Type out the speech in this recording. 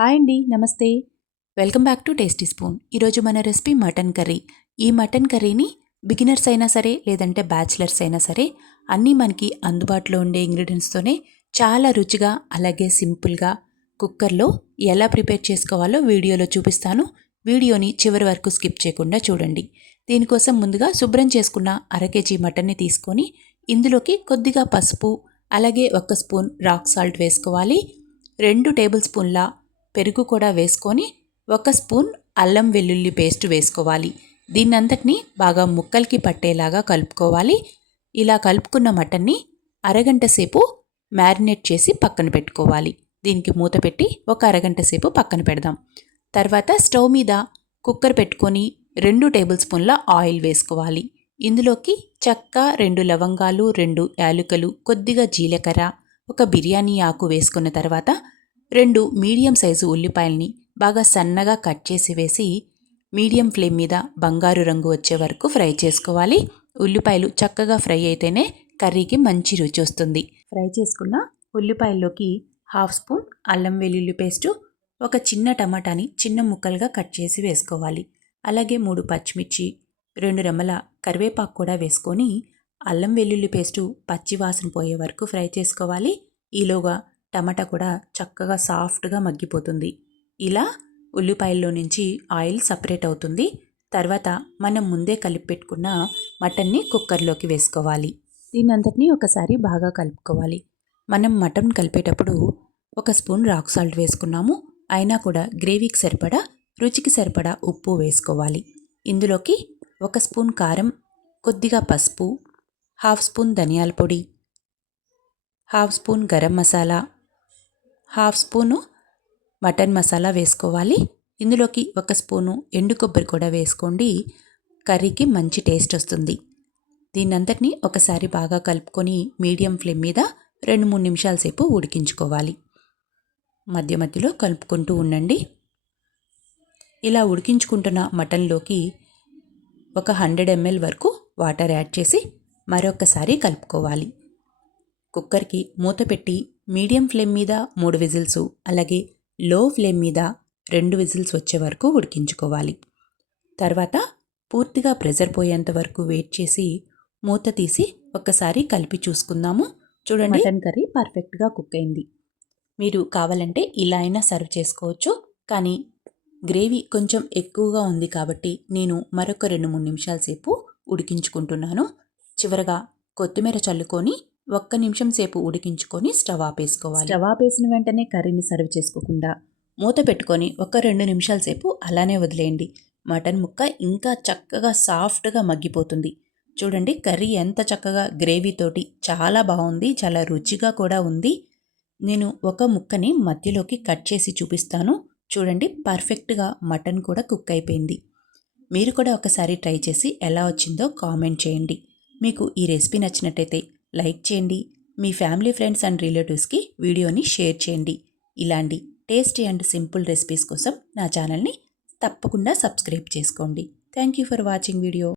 Hi అండి, నమస్తే. Welcome back to tasty spoon. ఈరోజు మన రెసిపీ మటన్ కర్రీ. ఈ మటన్ కర్రీని బిగినర్స్ అయినా సరే, లేదంటే బ్యాచిలర్స్ అయినా సరే, అన్నీ మనకి అందుబాటులో ఉండే ఇంగ్రీడియంట్స్తోనే చాలా రుచిగా, అలాగే సింపుల్గా కుక్కర్లో ఎలా ప్రిపేర్ చేసుకోవాలో వీడియోలో చూపిస్తాను. వీడియోని చివరి వరకు స్కిప్ చేయకుండా చూడండి. దీనికోసం ముందుగా శుభ్రం చేసుకున్న అర కేజీ మటన్ని తీసుకొని ఇందులోకి కొద్దిగా పసుపు, అలాగే 1 స్పూన్ రాక్ సాల్ట్ వేసుకోవాలి. 2 టేబుల్ స్పూన్ల పెరుగు కూడా వేసుకొని 1 స్పూన్ అల్లం వెల్లుల్లి పేస్ట్ వేసుకోవాలి. దీన్నంతటినీ బాగా ముక్కలకి పట్టేలాగా కలుపుకోవాలి. ఇలా కలుపుకున్న మటన్ని అరగంట సేపు మ్యారినేట్ చేసి పక్కన పెట్టుకోవాలి. దీనికి మూత పెట్టి ఒక అరగంట సేపు పక్కన పెడదాం. తర్వాత స్టవ్ మీద కుక్కర్ పెట్టుకొని 2 టేబుల్ స్పూన్ల ఆయిల్ వేసుకోవాలి. ఇందులోకి చెక్క, 2 లవంగాలు, 2 యాలకులు, కొద్దిగా జీలకర్ర, ఒక బిర్యానీ ఆకు వేసుకున్న తర్వాత 2 మీడియం సైజు ఉల్లిపాయల్ని బాగా సన్నగా కట్ చేసి వేసి మీడియం ఫ్లేమ్ మీద బంగారు రంగు వచ్చే వరకు ఫ్రై చేసుకోవాలి. ఉల్లిపాయలు చక్కగా ఫ్రై అయితేనే కర్రీకి మంచి రుచి వస్తుంది. ఫ్రై చేసుకున్న ఉల్లిపాయల్లోకి 1/2 స్పూన్ అల్లం వెల్లుల్లి పేస్టు, ఒక చిన్న టమాటాని చిన్న ముక్కలుగా కట్ చేసి వేసుకోవాలి. అలాగే 3 పచ్చిమిర్చి, 2 రెమ్మల కరివేపాకు కూడా వేసుకొని అల్లం వెల్లుల్లి పేస్టు పచ్చి వాసన పోయే వరకు ఫ్రై చేసుకోవాలి. ఈలోగా టమాటా కూడా చక్కగా సాఫ్ట్గా మగ్గిపోతుంది. ఇలా ఉల్లిపాయల్లో నుంచి ఆయిల్ సపరేట్ అవుతుంది. తర్వాత మనం ముందే కలిపి పెట్టుకున్న మటన్ని కుక్కర్లోకి వేసుకోవాలి. దీనంతటినీ ఒకసారి బాగా కలుపుకోవాలి. మనం మటన్ కలిపేటప్పుడు 1 స్పూన్ రాక్ సాల్ట్ వేసుకున్నాము. అయినా కూడా గ్రేవీకి సరిపడా, రుచికి సరిపడా ఉప్పు వేసుకోవాలి. ఇందులోకి 1 స్పూన్ కారం, కొద్దిగా పసుపు, 1/2 స్పూన్ ధనియాల పొడి, 1/2 spoon garam masala, 1/2 spoon mutton masala వేసుకోవాలి. ఇందులోకి 1 స్పూను ఎండు కొబ్బరి కూడా వేసుకోండి. కర్రీకి మంచి టేస్ట్ వస్తుంది. దీన్నంతటినీ ఒకసారి బాగా కలుపుకొని మీడియం ఫ్లేమ్ మీద 2-3 నిమిషాల సేపు ఉడికించుకోవాలి. మధ్య మధ్యలో కలుపుకుంటూ ఉండండి. ఇలా ఉడికించుకుంటున్న మటన్లోకి ఒక 100 ml వరకు వాటర్ యాడ్ చేసి మరొకసారి కలుపుకోవాలి. కుక్కర్కి మూత పెట్టి మీడియం ఫ్లేమ్ మీద 3 విజిల్స్, అలాగే లో ఫ్లేమ్ మీద 2 విజిల్స్ వచ్చే వరకు ఉడికించుకోవాలి. తర్వాత పూర్తిగా ప్రెషర్ పోయేంత వరకు వెయిట్ చేసి మూత తీసి ఒక్కసారి కలిపి చూసుకుందాము. చూడండి, మటన్ కర్రీ పర్ఫెక్ట్గా కుక్ అయింది. మీరు కావాలంటే ఇలా అయినా సర్వ్ చేసుకోవచ్చు. కానీ గ్రేవీ కొంచెం ఎక్కువగా ఉంది కాబట్టి నేను మరొక 2-3 నిమిషాల సేపు ఉడికించుకుంటున్నాను. చివరగా కొత్తిమీర చల్లుకొని 1 నిమిషం సేపు ఉడికించుకొని స్టవ్ ఆపేసుకోవాలి. స్టవ్ ఆపేసిన వెంటనే కర్రీని సర్వ్ చేసుకోకుండా మూత పెట్టుకొని ఒక 2 నిమిషాల సేపు అలానే వదిలేయండి. మటన్ ముక్క ఇంకా చక్కగా సాఫ్ట్గా మగ్గిపోతుంది. చూడండి, కర్రీ ఎంత చక్కగా గ్రేవీతోటి చాలా బాగుంది, చాలా రుచిగా కూడా ఉంది. నేను ఒక ముక్కని మధ్యలోకి కట్ చేసి చూపిస్తాను. చూడండి, పర్ఫెక్ట్గా మటన్ కూడా కుక్ అయిపోయింది. మీరు కూడా ఒకసారి ట్రై చేసి ఎలా వచ్చిందో కామెంట్ చేయండి. మీకు ఈ రెసిపీ నచ్చినట్టయితే లైక్ చేయండి. మీ ఫ్యామిలీ, ఫ్రెండ్స్ అండ్ రిలేటివ్స్కి వీడియోని షేర్ చేయండి. ఇలాంటి టేస్టీ అండ్ సింపుల్ రెసిపీస్ కోసం నా ఛానల్ని తప్పకుండా సబ్స్క్రైబ్ చేసుకోండి. Thank you for watching video.